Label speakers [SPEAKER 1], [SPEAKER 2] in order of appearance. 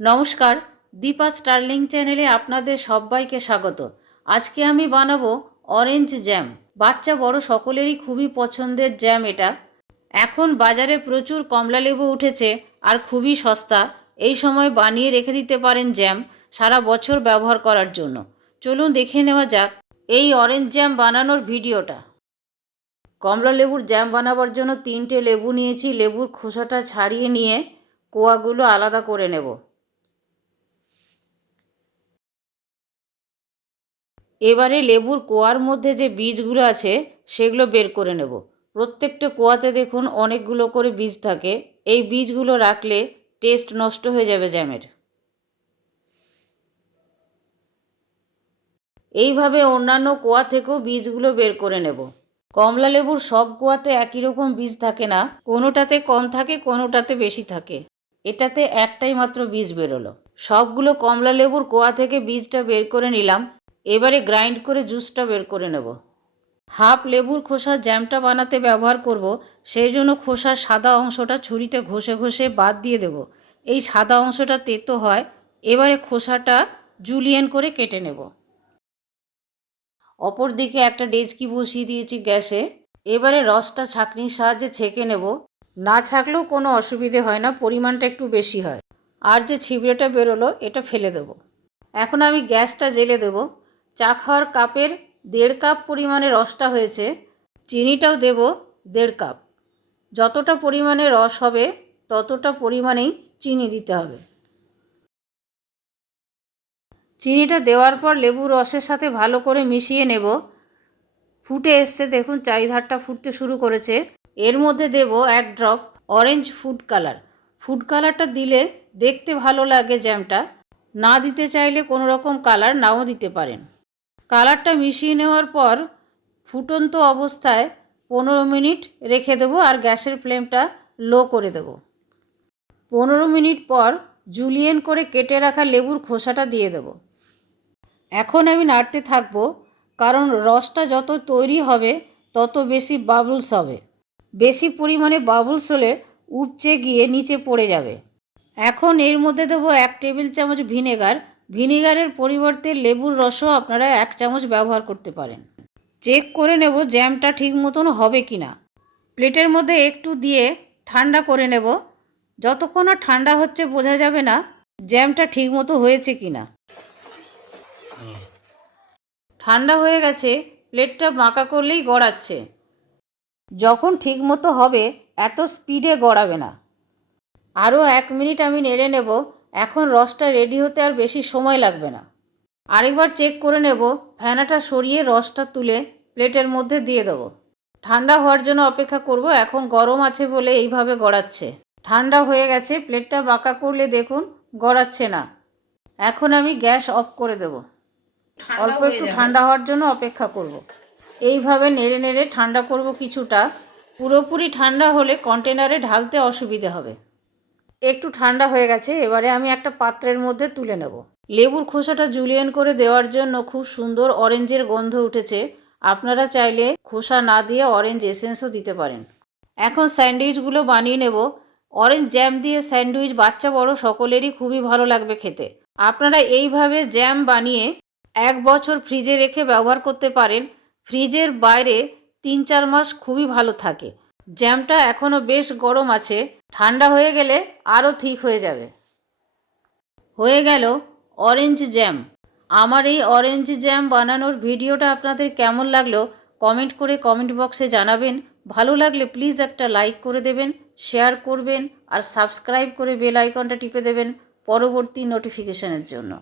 [SPEAKER 1] নমস্কার, দীপা স্টার্লিং চ্যানেলে আপনাদের সবাইকে স্বাগত। আজকে আমি বানাবো অরেঞ্জ জ্যাম। বাচ্চা বড় সকলেরই খুবই পছন্দের জ্যাম এটা। এখন বাজারে প্রচুর কমলা লেবু উঠেছে আর খুবই সস্তা। এই সময় বানিয়ে রেখে দিতে পারেন জ্যাম সারা বছর ব্যবহার করার জন্য। চলুন দেখে নেওয়া যাক এই অরেঞ্জ জ্যাম বানানোর ভিডিওটা। কমলা লেবুর জ্যাম বানাবার জন্য তিনটে লেবু নিয়েছি। লেবুর খোসাটা ছাড়িয়ে নিয়ে কোয়াগুলো আলাদা করে নেব। এবারে লেবুর কোয়ার মধ্যে যে বীজগুলো আছে, সেগুলো বের করে নেব। প্রত্যেকটা কোয়াতে দেখুন অনেকগুলো করে বীজ থাকে। এই বীজগুলো রাখলে টেস্ট নষ্ট হয়ে যাবে জ্যামের। এইভাবে অন্যান্য কোয়া থেকেও বীজগুলো বের করে নেব। কমলা লেবুর সব কোয়াতে একই রকম বীজ থাকে না। কোনোটাতে কম থাকে, কোনোটাতে বেশি থাকে। এটাতে একটাই মাত্র বীজ বেরোলো। সবগুলো কমলা লেবুর কোয়া থেকে বীজটা বের করে নিলাম। এবারে গ্রাইন্ড করে জুসটা বের করে নেব। হাফ লেবুর খোসা জ্যামটা বানাতে ব্যবহার করব, সেই জন্য খোসার সাদা অংশটা ছুরিতে ঘষে ঘষে বাদ দিয়ে দেব। এই সাদা অংশটা তেতো হয়, এবারে খোসাটা জুলিয়েন করে কেটে নেব। অপর দিকে একটা ডেচকি বসিয়ে দিয়েছি গ্যাসে। এবারে রসটা ছাঁকনির সাহায্যে ছেঁকে নেব। না ছাকলেও কোনো অসুবিধে হয় না, পরিমাণটা একটু বেশি হয়। আর যে ছিবড়েটা বেরোলো, এটা ফেলে দেবো। এখন আমি গ্যাসটা জেলে দেবো। চা খাওয়ার কাপের দেড় কাপ পরিমাণে রসটা হয়েছে, চিনিটাও দেব দেড় কাপ। যতটা পরিমাণে রস হবে, ততটা পরিমাণেই চিনি দিতে হবে। চিনিটা দেওয়ার পর লেবুর রসের সাথে ভালো করে মিশিয়ে নেব। ফুটে এসছে, দেখুন চারিধারটা ফুটতে শুরু করেছে। এর মধ্যে দেব এক drop orange food colour. Food কালারটা দিলে দেখতে ভালো লাগে জ্যামটা। না দিতে চাইলে কোনো রকম কালার নাও দিতে পারেন। কালারটা মিশিয়ে নেওয়ার পর ফুটন্ত অবস্থায় পনেরো মিনিট রেখে দেবো আর গ্যাসের ফ্লেমটা লো করে দেবো। পনেরো মিনিট পর জুলিয়েন করে কেটে রাখা লেবুর খোসাটা দিয়ে দেবো। এখন আমি নাড়তে থাকব, কারণ রসটা যত তৈরি হবে, তত বেশি বাবলস হবে। বেশি পরিমাণে বাবলস হলে উপচে গিয়ে নিচে পড়ে যাবে। এখন এর মধ্যে দেবো এক টেবিল চামচ ভিনেগার ভিনেগারের পরিবর্তে লেবুর রসও আপনারা এক চামচ ব্যবহার করতে পারেন। চেক করে নেব জ্যামটা ঠিক মতন হবে কি না প্লেটের মধ্যে একটু দিয়ে ঠান্ডা করে নেব। যতক্ষণ না ঠান্ডা হচ্ছে বোঝা যাবে না জ্যামটা ঠিক মতো হয়েছে কি না ঠান্ডা হয়ে গেছে, প্লেটটা বাঁকা করলেই গড়াচ্ছে। যখন ঠিক মতো হবে, এত স্পিডে গড়াবে না। আরও এক মিনিট আমি নেড়ে নেব। এখন রসটা রেডি হতে আর বেশি সময় লাগবে না। আরেকবার চেক করে নেব ফ্যানাটা সরিয়ে রসটা তুলে প্লেটের মধ্যে দিয়ে দেবো। ঠান্ডা হওয়ার জন্য অপেক্ষা করব এখন গরম আছে বলে এইভাবে গড়াচ্ছে। ঠান্ডা হয়ে গেছে প্লেটটা বাঁকা করলে দেখুন গড়াচ্ছে না। এখন আমি গ্যাস অফ করে দেব। অল্প একটু ঠান্ডা হওয়ার জন্য অপেক্ষা করব। এইভাবে নেড়ে নেড়ে ঠান্ডা করব কিছুটা। পুরোপুরি ঠান্ডা হলে কন্টেনারে ঢালতে অসুবিধে হবে। একটু ঠান্ডা হয়ে গেছে, এবারে আমি একটা পাত্রের মধ্যে তুলে নেব। লেবুর খোসাটা জুলিয়েন করে দেওয়ার জন্য খুব সুন্দর অরেঞ্জের গন্ধ উঠেছে। আপনারা চাইলে খোসা না দিয়ে অরেঞ্জ এসেন্সও দিতে পারেন। এখন স্যান্ডউইচগুলো বানিয়ে নেব। অরেঞ্জ জ্যাম দিয়ে স্যান্ডউইচ বাচ্চা বড় সকলেরই খুবই ভালো লাগবে খেতে। আপনারা এইভাবে জ্যাম বানিয়ে এক বছর ফ্রিজে রেখে ব্যবহার করতে পারেন। ফ্রিজের বাইরে তিন চার মাস খুবই ভালো থাকে। জ্যামটা এখনও বেশ গরম আছে, ঠান্ডা হয়ে গেলে আরও ঠিক হয়ে যাবে। হয়ে গেল অরেঞ্জ জ্যাম। আমার এই অরেঞ্জ জ্যাম বানানোর ভিডিওটা আপনাদের কেমন লাগল কমেন্ট করে কমেন্ট বক্সে জানাবেন। ভালো লাগলে প্লিজ একটা লাইক করে দেবেন, শেয়ার করবেন আর সাবস্ক্রাইব করে বেল আইকনটা টিপে দেবেন পরবর্তী নোটিফিকেশনের জন্য।